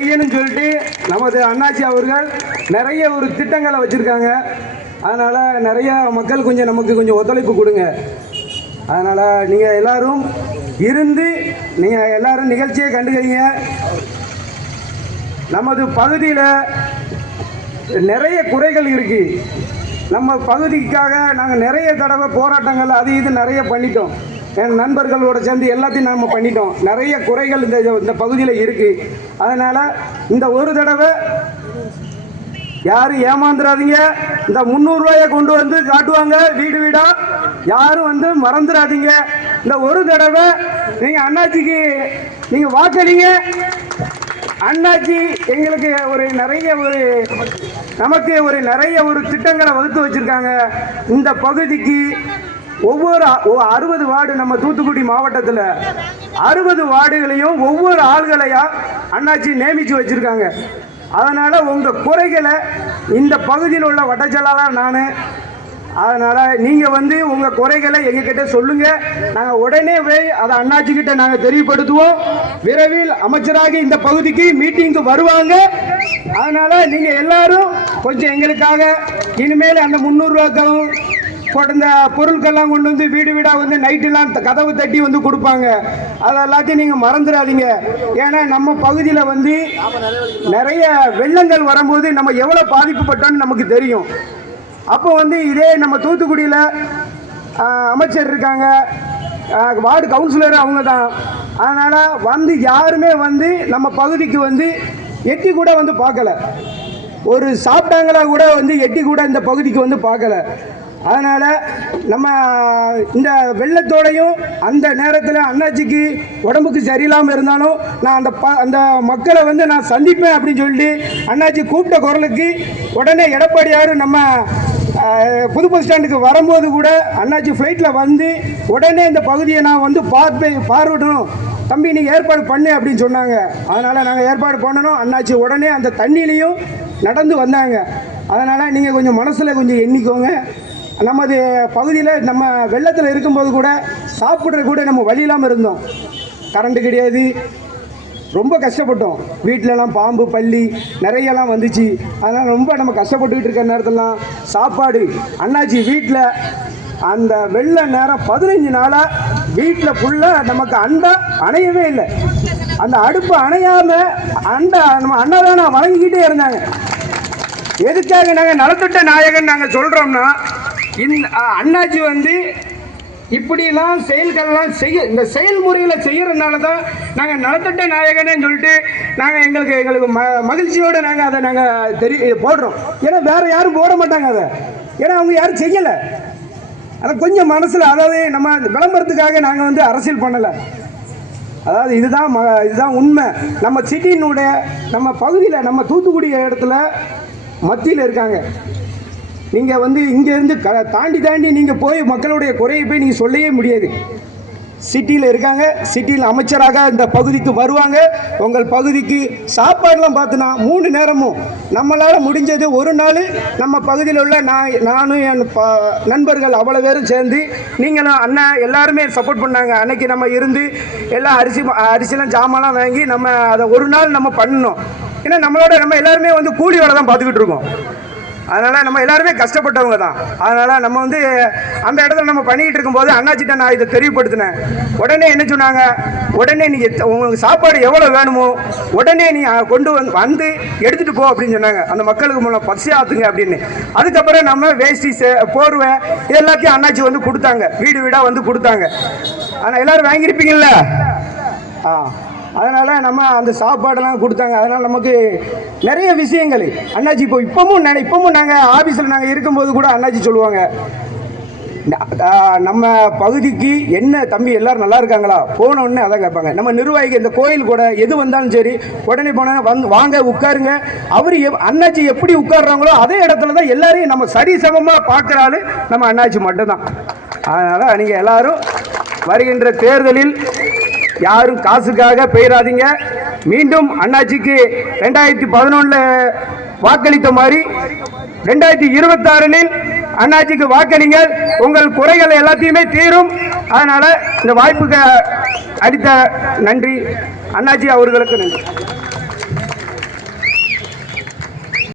செய்யணும்னு சொல்லிட்டு நமது அண்ணாச்சி அவர்கள் நிறைய ஒரு திட்டங்களை வச்சுருக்காங்க. அதனால் நிறைய மக்கள் கொஞ்சம் நமக்கு கொஞ்சம் ஒத்துழைப்பு கொடுங்க. அதனால் நீங்கள் எல்லோரும் இருந்து நீங்கள் எல்லாரும் நிகழ்ச்சியை கண்டுக்கிறீங்க நமது பகுதியில் நிறைய குறைகள் இருக்குது நம்ம பகுதிக்காக நாங்கள் நிறைய தடவை போராட்டங்கள் அது இது நிறைய பண்ணிட்டோம். என் நண்பர்களோட சேர்ந்து எல்லாத்தையும் நம்ம பண்ணிட்டோம். நிறைய குறைகள் இந்த இந்த பகுதியில் இருக்கு. அதனால இந்த ஒரு தடவை யாரும் ஏமாந்துடாதீங்க இந்த முந்நூறுரூவாயை கொண்டு வந்து காட்டுவாங்க வீடு வீடா. யாரும் வந்து மறந்துடாதீங்க இந்த ஒரு தடவை நீங்கள் அண்ணாச்சிக்கு நீங்கள் வாக்களிங்க. அண்ணாச்சி எங்களுக்கு ஒரு நிறைய ஒரு நமக்கு ஒரு நிறைய ஒரு திட்டங்களை வகுத்து வச்சிருக்காங்க. இந்த பகுதிக்கு ஒவ்வொரு அறுபது வார்டு நம்ம தூத்துக்குடி மாவட்டத்தில். அறுபது வார்டுகளையும் ஒவ்வொரு ஆள்களையா அண்ணாச்சி நியமிச்சு வச்சிருக்காங்க. அதனால் உங்கள் குறைகளை இந்த பகுதியில் உள்ள வட்டச்செயலாளர் நான் அதனால் நீங்கள் வந்து உங்கள் குறைகளை எங்ககிட்ட சொல்லுங்கள் நாங்கள் உடனே போய் அதை அண்ணாச்சி கிட்ட தெரியப்படுத்துவோம். விரைவில் அமைச்சராக இந்த பகுதிக்கு மீட்டிங்க்கு வருவாங்க. அதனால் நீங்கள் எல்லாரும் கொஞ்சம் எங்களுக்காக இனிமேல் அந்த முந்நூறுரூவாக்களும் போட்ட பொருட்கள்லாம் கொண்டு வந்து வீடு வீடாக வந்து நைட்டுலாம் த- கதவு தட்டி வந்து கொடுப்பாங்க. அதை எல்லாத்தையும் நீங்கள் மறந்துடாதீங்க. ஏன்னா நம்ம பகுதியில் வந்து நிறைய வெள்ளங்கள் வரும்போது நம்ம எவ்வளோ பாதிப்புப்பட்டோம்னு நமக்கு தெரியும். அப்போ வந்து இதே நம்ம தூத்துக்குடியில் அமைச்சர் இருக்காங்க. வார்டு கவுன்சிலர் அவங்க தான். அதனால் வந்து யாருமே வந்து நம்ம பகுதிக்கு வந்து எட்டி கூட வந்து பார்க்கல. ஒரு சாப்பிட்டாங்களா கூட வந்து எட்டி கூட இந்த பகுதிக்கு வந்து பார்க்கல. அதனால் நம்ம இந்த வெள்ளத்தோடையும் அந்த நேரத்தில் அண்ணாச்சிக்கு உடம்புக்கு சரியில்லாமல் இருந்தாலும் நான் அந்த ப அந்த மக்களை வந்து நான் சந்திப்பேன் அப்படின்னு சொல்லிட்டு அண்ணாச்சி கூப்பிட்ட குரலுக்கு உடனே எடப்பாடியார் நம்ம புது பஸ் ஸ்டாண்டுக்கு வரும்போது கூட அண்ணாச்சி ஃப்ளைட்டில் வந்து உடனே இந்த பகுதியை நான் வந்து பார்த்து பார்விடணும் தம்பி நீ ஏற்பாடு பண்ணு அப்படின்னு சொன்னாங்க. அதனால் நாங்கள் ஏற்பாடு பண்ணணும். அண்ணாச்சி உடனே அந்த தண்ணியிலையும் நடந்து வந்தாங்க. அதனால் நீங்கள் கொஞ்சம் மனசில் கொஞ்சம் எண்ணிக்கோங்க. நமது பகுதியில் நம்ம வெள்ளத்தில் இருக்கும்போது கூட சாப்பிட்ற கூட நம்ம வழி இல்லாமல் இருந்தோம். கரண்ட்டு கிடையாது. ரொம்ப கஷ்டப்பட்டோம். வீட்டிலலாம் பாம்பு பள்ளி நிறையலாம் வந்துச்சு. அதனால் ரொம்ப நம்ம கஷ்டப்பட்டுக்கிட்டு இருக்கிற நேரத்துலலாம் சாப்பாடு. அண்ணாச்சி வீட்டில் அந்த வெள்ள நேரம் பதினஞ்சு நாளாக வீட்டில் ஃபுல்லாக நமக்கு அண்டா அணையவே இல்லை. அந்த அடுப்பு அணையாமல் அண்டா நம்ம அன்னதானம் வழங்கிக்கிட்டே இருந்தாங்க. எதுக்காக நாங்கள் நலத்திட்ட நாயகன் நாங்கள் சொல்கிறோம்னா இந்த அண்ணாச்சி வந்து இப்படிலாம் செயல்கள்லாம் செய்ய இந்த செயல்முறையில் செய்கிறதுனால தான் நாங்கள் நலத்திட்ட நாயகனே சொல்லிட்டு நாங்கள் எங்களுக்கு எங்களுக்கு ம மகிழ்ச்சியோடு நாங்கள் அதை நாங்கள் தெரிய போடுறோம். ஏன்னா வேறு யாரும் போட மாட்டாங்க அதை. ஏன்னா அவங்க யாரும் செய்யலை. அதை கொஞ்சம் மனசில் அதாவது நம்ம விளம்பரத்துக்காக நாங்கள் வந்து அரசியல் பண்ணலை. அதாவது இதுதான் ம இதுதான் உண்மை. நம்ம சிட்டியினுடைய நம்ம பகுதியில் நம்ம தூத்துக்குடி இடத்துல மத்தியில் இருக்காங்க. நீங்கள் வந்து இங்கேருந்து க தாண்டி தாண்டி நீங்கள் போய் மக்களுடைய குறையை போய் நீங்கள் சொல்லவே முடியாது. சிட்டியில் இருக்காங்க சிட்டியில் அமைச்சராக இந்த பகுதிக்கு வருவாங்க. உங்கள் பகுதிக்கு சாப்பாடெலாம் பார்த்துனா மூணு நேரமும். நம்மளால் முடிஞ்சது ஒரு நாள் நம்ம பகுதியில் உள்ள நான் நானும் என் ப நண்பர்கள் அவ்வளோ பேரும் சேர்ந்து நீங்களும் அண்ணன் எல்லாருமே சப்போர்ட் பண்ணாங்க. அன்னைக்கு நம்ம இருந்து எல்லாம் அரிசி அரிசிலாம் ஜாமான்லாம் வாங்கி நம்ம அதை ஒரு நாள் நம்ம பண்ணணும். ஏன்னா நம்மளோட நம்ம எல்லாருமே வந்து கூலி வேலை தான் பார்த்துக்கிட்டு இருக்கோம். அதனால் நம்ம எல்லாருமே கஷ்டப்பட்டவங்க தான். அதனால் நம்ம வந்து அந்த இடத்துல நம்ம பண்ணிக்கிட்டு இருக்கும்போது அண்ணாச்சிட்ட நான் இதை தெரியப்படுத்தினேன். உடனே என்ன சொன்னாங்க? உடனே நீ எத்த- உங்களுக்கு சாப்பாடு எவ்வளோ வேணுமோ உடனே நீ கொண்டு வந்து வந்து எடுத்துகிட்டு போ அப்படின்னு சொன்னாங்க. அந்த மக்களுக்கு மூலம் பசி ஆத்துங்க அப்படின்னு. அதுக்கப்புறம் நம்ம வேஷ்டி போர்வை எல்லாத்தையும் அண்ணாச்சி வந்து கொடுத்தாங்க. வீடு வீடாக வந்து கொடுத்தாங்க. ஆனால் எல்லோரும் வாங்கியிருப்பீங்கள்ல ஆ. அதனால் நம்ம அந்த சாப்பாடெல்லாம் கொடுத்தாங்க. அதனால் நமக்கு நிறைய விஷயங்கள். அண்ணாச்சி இப்போ இப்பவும் நான் இப்போவும் நாங்கள் ஆஃபீஸில் நாங்கள் இருக்கும்போது கூட அண்ணாச்சி சொல்லுவாங்க நம்ம பகுதிக்கு என்ன தம்பி எல்லாரும் நல்லா இருக்காங்களா? போன உடனே அதான் கேட்பாங்க. நம்ம நிர்வாகிகள் இந்த கோயில் கூட எது வந்தாலும் சரி உடனே போனால் வந்து வாங்க உட்காருங்க. அவர் அண்ணாச்சி எப்படி உட்கார்றாங்களோ அதே இடத்துல தான் எல்லாரையும் நம்ம சரி சமமாக பார்க்குற நம்ம அண்ணாச்சி மட்டும்தான். அதனால் நீங்கள் எல்லாரும் வருகின்ற தேர்தலில் யாரும் காசுக்காக பெயராதிங்க. மீண்டும் அண்ணாச்சிக்கு ரெண்டாயிரத்தி பதினொன்றில் வாக்களித்த மாதிரி ரெண்டாயிரத்தி இருபத்தாறில் அண்ணாச்சிக்கு வாக்களிங்கள். உங்கள் குறைகள் எல்லாத்தையுமே தீரும். அதனால இந்த வாய்ப்புக்கு அளித்த நன்றி. அண்ணாச்சி அவர்களுக்கு நன்றி.